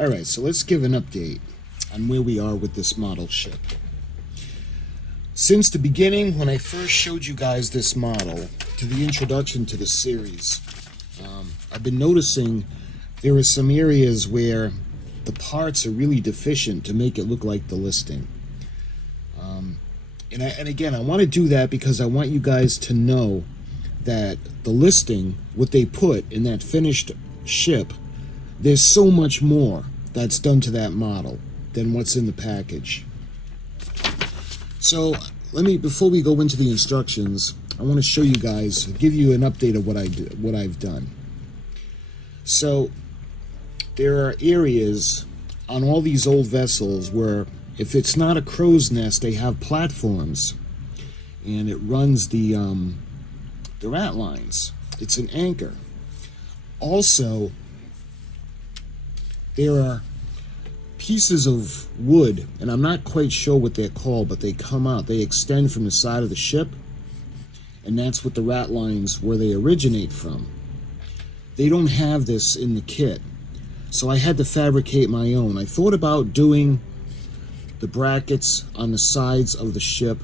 Alright, so let's give an update on where we are with this model ship. Since the beginning, when I first showed you guys this model, to the introduction to the series, I've been noticing there are some areas where the parts are really deficient to make it look like the listing. And again, I want to do that because I want you guys to know that the listing, what they put in that finished ship, there's so much more that's done to that model than what's in the package. So before we go into the instructions, I want to show you guys, give you an update of what I've done. So there are areas on all these old vessels where if it's not a crow's nest, they have platforms, and it runs the rat lines. It's an anchor. Also, there are pieces of wood, and I'm not quite sure what they're called, but they come out, they extend from the side of the ship, and that's what the rat lines, where they originate from. They don't have this in the kit, so I had to fabricate my own. I thought about doing the brackets on the sides of the ship,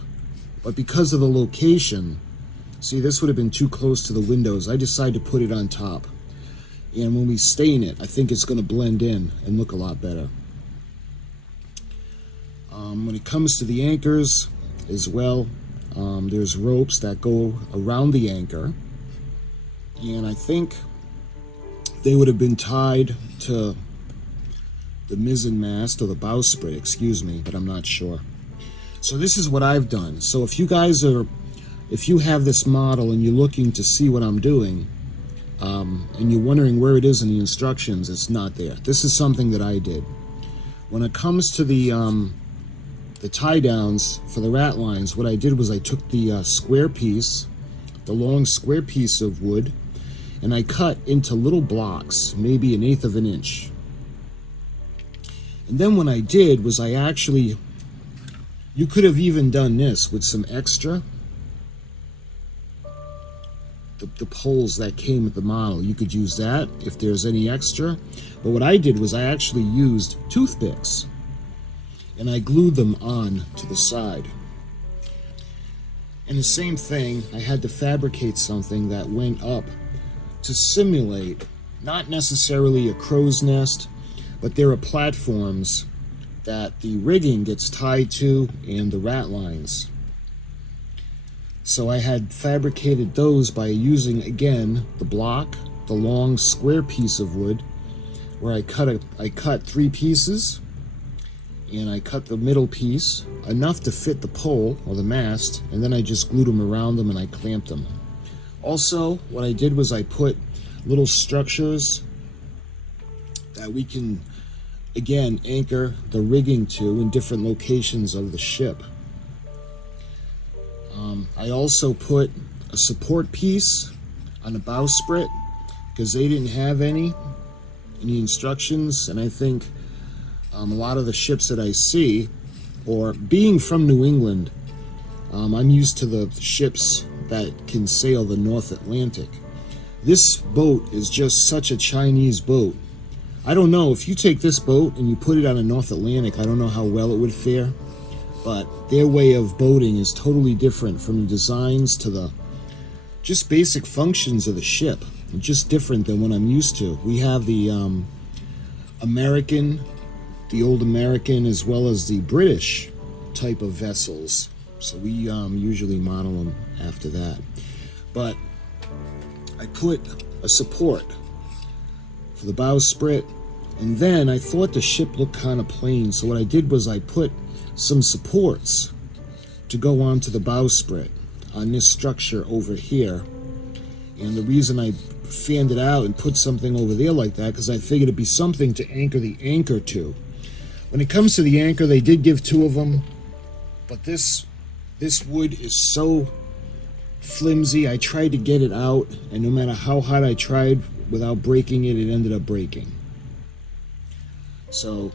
but because of the location, see, this would have been too close to the windows, I decided to put it on top. And when we stain it, I think it's going to blend in and look a lot better. When it comes to the anchors as well, there's ropes that go around the anchor, and I think they would have been tied to the mizzen mast or the bowsprit, excuse me, but I'm not sure. So this is what I've done. So if you have this model and you're looking to see what I'm doing, and you're wondering where it is in the instructions, it's not there. This is something that I did. When it comes to the tie downs for the rat lines, what I did was I took the square piece, the long square piece of wood, and I cut into little blocks, maybe 1/8 of an inch. And then what I did was you could have even done this with some extra, the poles that came with the model. You could use that if there's any extra. But what I did was I actually used toothpicks, and I glued them on to the side. And the same thing, I had to fabricate something that went up to simulate, not necessarily a crow's nest, but there are platforms that the rigging gets tied to and the rat lines. So I had fabricated those by using, again, the block, the long square piece of wood, where I cut 3 pieces, and I cut the middle piece enough to fit the pole or the mast, and then I just glued them around them and I clamped them. Also, what I did was I put little structures that we can, again, anchor the rigging to in different locations of the ship. I also put a support piece on the bowsprit because they didn't have any in the instructions, and I think a lot of the ships that I see, or being from New England, I'm used to the ships that can sail the North Atlantic. This boat is just such a Chinese boat. I don't know, if you take this boat and you put it on a North Atlantic, I don't know how well it would fare, but their way of boating is totally different, from the designs to the just basic functions of the ship. It's just different than what I'm used to. We have the American, the old American, as well as the British type of vessels. So we usually model them after that. But I put a support for the bowsprit, and then I thought the ship looked kind of plain, so what I did was I put some supports to go onto the bowsprit on this structure over here. And the reason I fanned it out and put something over there like that, because I figured it'd be something to anchor the anchor to. When it comes to the anchor, they did give 2 of them, but this wood is so flimsy. I tried to get it out, and no matter how hard I tried without breaking it, it ended up breaking. So,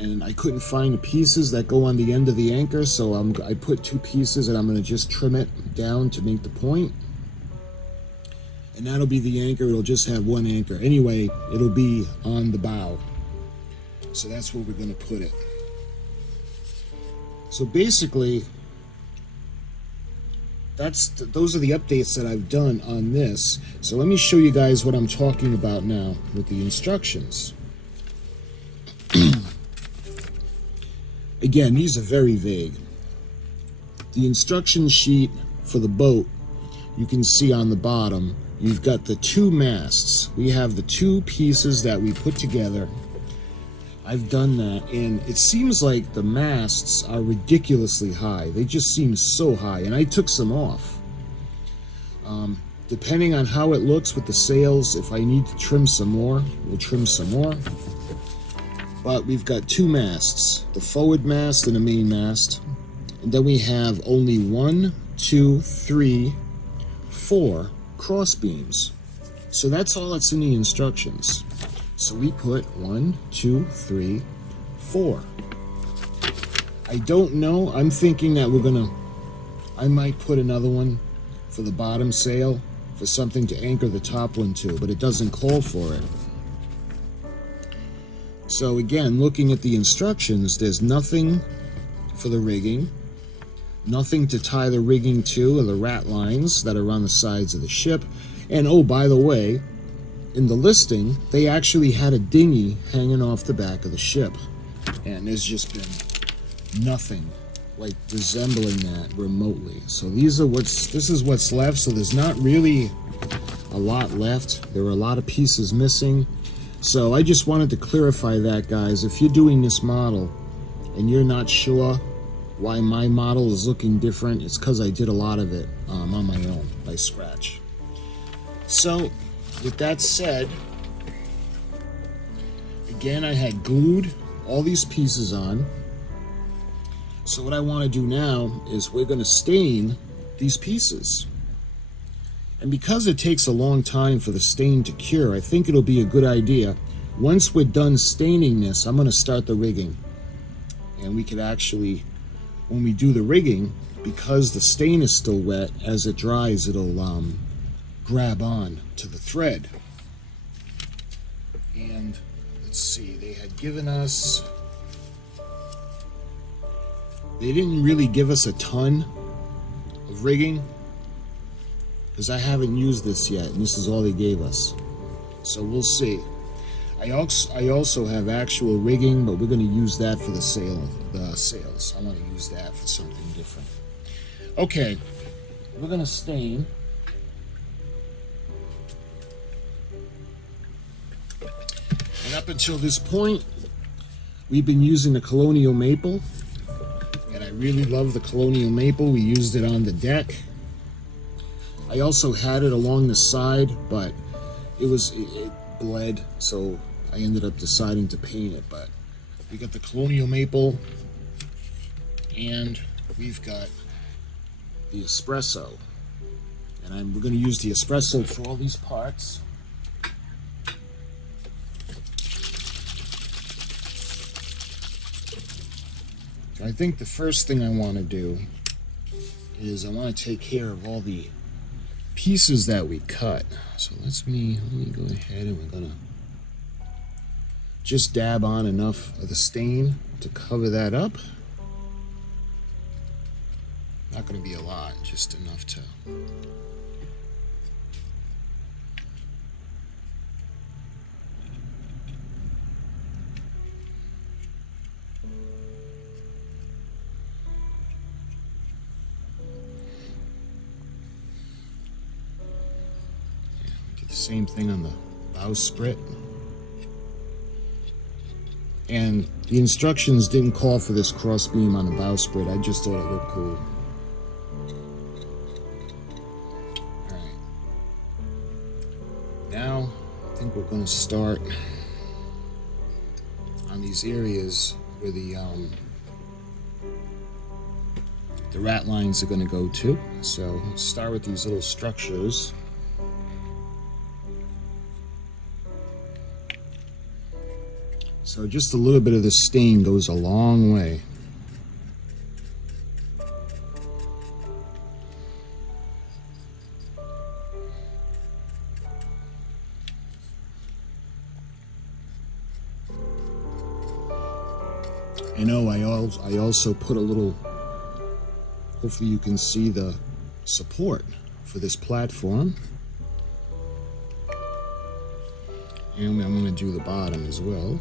and I couldn't find the pieces that go on the end of the anchor, so I put 2 pieces, and I'm going to just trim it down to make the point. And that'll be the anchor. It'll just have 1 anchor. Anyway, it'll be on the bow. So that's where we're going to put it. So basically, those are the updates that I've done on this. So let me show you guys what I'm talking about now with the instructions. Again, these are very vague. The instruction sheet for the boat, you can see on the bottom, you've got the two masts. We have the two pieces that we put together. I've done that, and it seems like the masts are ridiculously high. They just seem so high, and I took some off. Depending on how it looks with the sails, if I need to trim some more, we'll trim some more. But we've got two masts, the forward mast and the main mast. And then we have only 1, 2, 3, 4 cross beams. So that's all that's in the instructions. So we put 1, 2, 3, 4. I don't know. I'm thinking that I might put another one for the bottom sail for something to anchor the top one to, but it doesn't call for it. So again, looking at the instructions, there's nothing for the rigging, nothing to tie the rigging to, or the rat lines that are on the sides of the ship. And oh, by the way, in the listing, they actually had a dinghy hanging off the back of the ship. And there's just been nothing like resembling that remotely. So this is what's left. So there's not really a lot left. There are a lot of pieces missing. So I just wanted to clarify that, guys. If you're doing this model and you're not sure why my model is looking different, it's because I did a lot of it on my own by scratch. So with that said, again, I had glued all these pieces on. So what I want to do now is we're going to stain these pieces. And because it takes a long time for the stain to cure, I think it'll be a good idea. Once we're done staining this, I'm going to start the rigging. And we could actually, when we do the rigging, because the stain is still wet, as it dries, it'll grab on to the thread. And let's see, they had given us, they didn't really give us a ton of rigging, because I haven't used this yet, and this is all they gave us. So we'll see. I also have actual rigging, but we're going to use that for the sails. I want to use that for something different. Okay, we're going to stain. And up until this point, we've been using the Colonial Maple, and I really love the Colonial Maple. We used it on the deck. I also had it along the side, but it bled, so I ended up deciding to paint it. But we got the Colonial Maple, and we've got the espresso. And we're going to use the espresso for all these parts. I think the first thing I want to do is I want to take care of all the pieces that we cut. So let me go ahead, and we're gonna just dab on enough of the stain to cover that up. Not gonna be a lot, just enough to same thing on the bowsprit. And the instructions didn't call for this cross beam on the bowsprit. I just thought it looked cool. Alright. Now, I think we're going to start on these areas where the rat lines are going to go to. So, let's start with these little structures. So just a little bit of the stain goes a long way. I also put a little, hopefully you can see the support for this platform. And I'm going to do the bottom as well.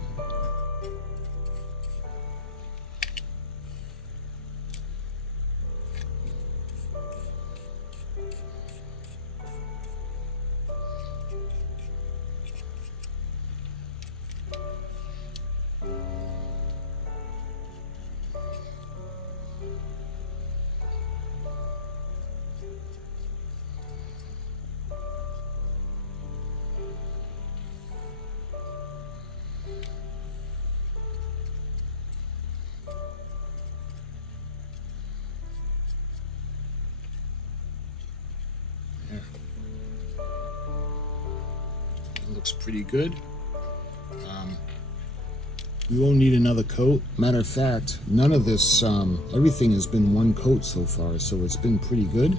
Looks pretty good. We won't need another coat. Matter of fact, none of this, everything has been one coat so far, so it's been pretty good.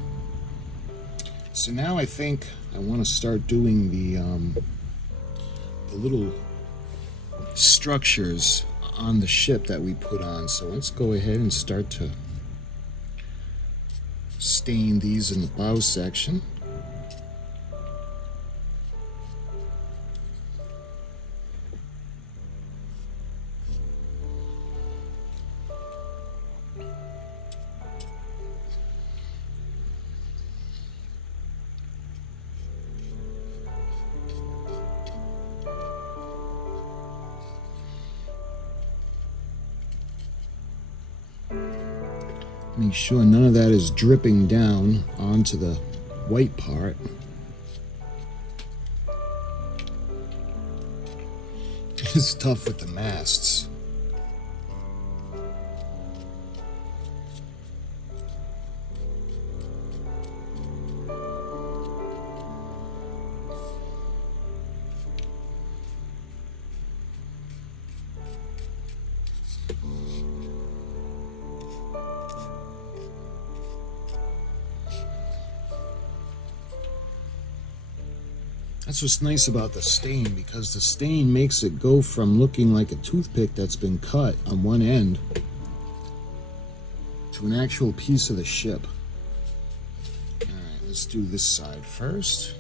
So now I think I want to start doing the little structures on the ship that we put on. So let's go ahead and start to stain these in the bow section. Make sure none of that is dripping down onto the white part. It's tough with the masts. That's what's nice about the stain, because the stain makes it go from looking like a toothpick that's been cut on one end to an actual piece of the ship. Alright, let's do this side first.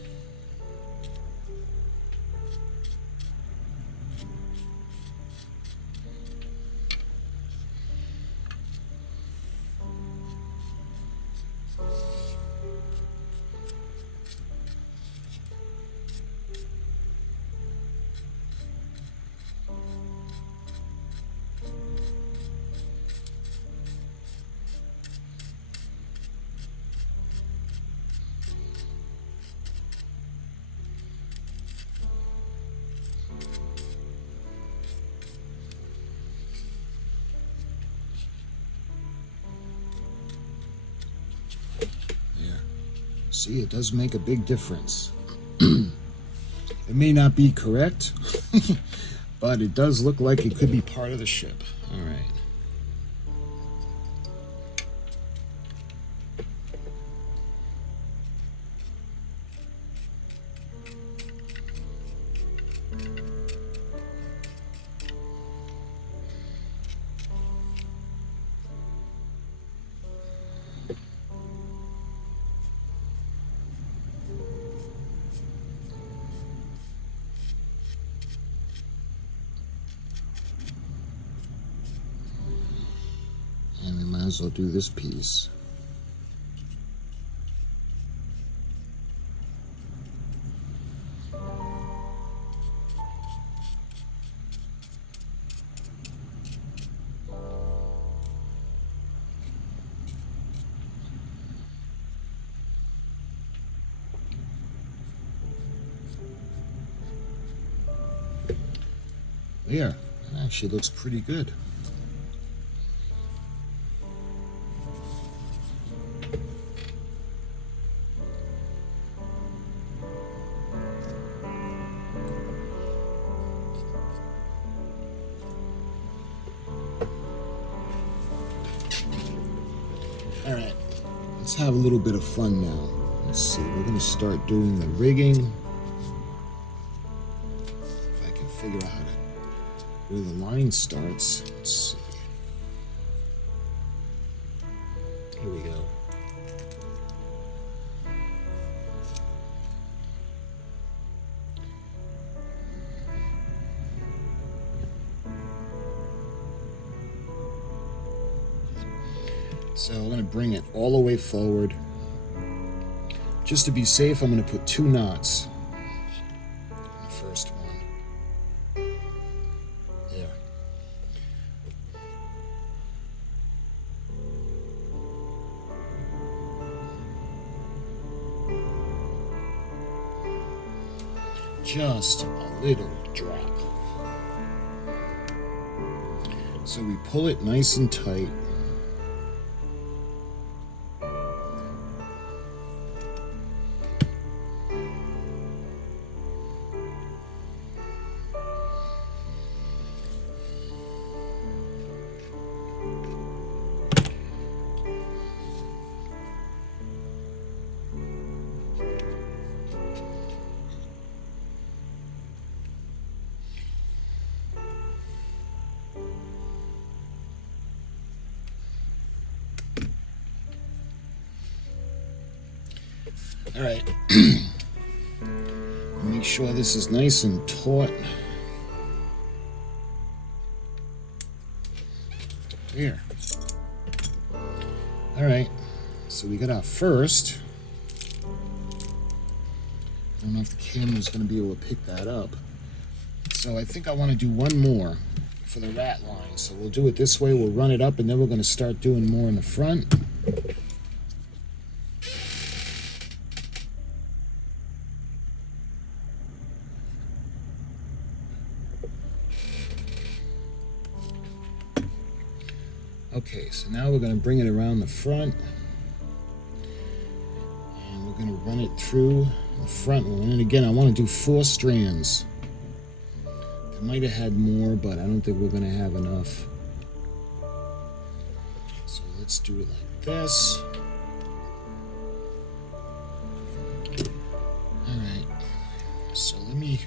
See, it does make a big difference. It may not be correct, but it does look like it could be part of the ship. All right. Might as well do this piece. There, that actually looks pretty good. All right, let's have a little bit of fun now. Let's see, we're gonna start doing the rigging. If I can figure out how to, where the line starts. Let's see. So I'm going to bring it all the way forward. Just to be safe, I'm going to put 2 knots in the first one. There. Just a little drop. So we pull it nice and tight. All right. Make sure this is nice and taut. There. All right. So we got our first. I don't know if the camera's going to be able to pick that up. So I think I want to do one more for the rat line. So we'll do it this way. We'll run it up, and then we're going to start doing more in the front. Okay, so now we're going to bring it around the front, and we're going to run it through the front one. And again, I want to do 4 strands. I might have had more, but I don't think we're going to have enough. So let's do it like this. Alright, so let me,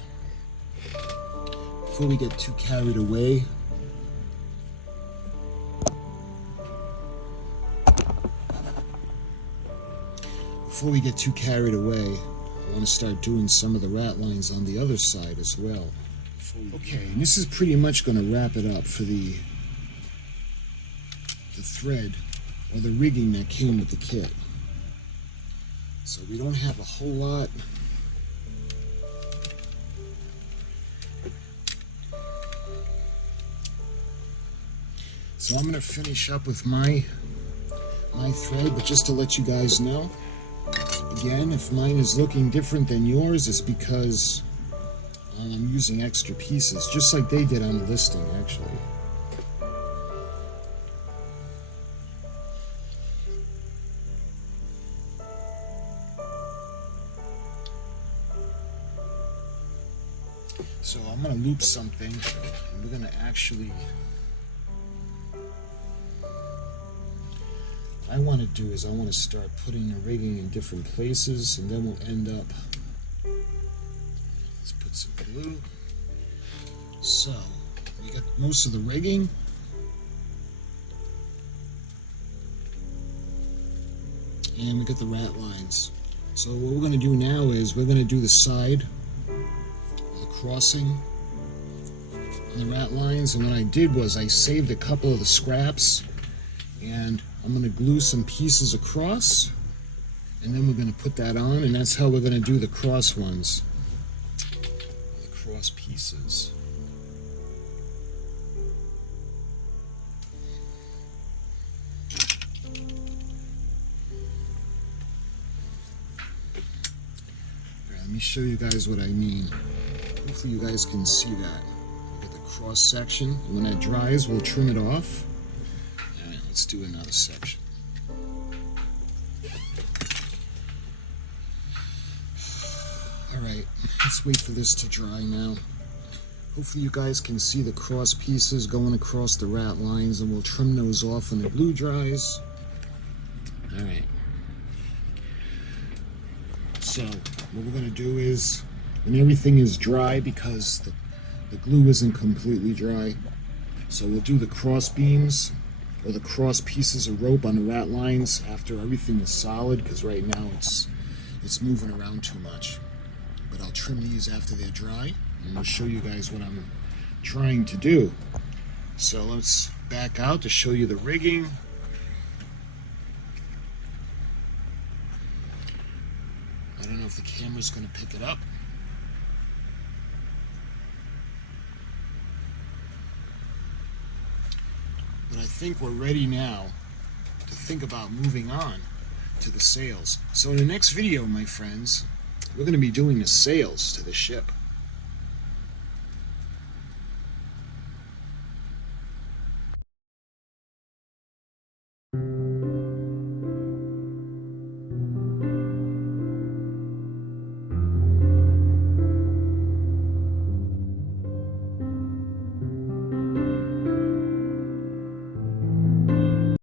before we get too carried away, I want to start doing some of the rat lines on the other side as well. Okay, and this is pretty much going to wrap it up for the thread or the rigging that came with the kit. So we don't have a whole lot. So I'm going to finish up with my thread, but just to let you guys know, again, if mine is looking different than yours, it's because I'm using extra pieces, just like they did on the listing, actually. So I'm going to loop something, and we're going to actually... What I want to do is I want to start putting the rigging in different places, and then we'll end up... Let's put some glue. So, we got most of the rigging. And we got the rat lines. So what we're going to do now is we're going to do the side, the crossing on the rat lines. And what I did was I saved a couple of the scraps, and I'm going to glue some pieces across, and then we're going to put that on, and that's how we're going to do the cross ones, the cross pieces. Alright, let me show you guys what I mean. Hopefully you guys can see that. We got the cross section, and when that dries, we'll trim it off. Let's do another section. Alright, let's wait for this to dry now. Hopefully you guys can see the cross pieces going across the rat lines, and we'll trim those off when the glue dries. Alright. So, what we're going to do is, when everything is dry, because the glue isn't completely dry, so we'll do the cross beams, or the cross pieces of rope on the rat lines after everything is solid, because right now it's moving around too much. But I'll trim these after they're dry, and I'll show you guys what I'm trying to do. So let's back out to show you the rigging. if the camera's going to pick it up. But I think we're ready now to think about moving on to the sails. So in the next video, my friends, we're going to be doing the sails to the ship.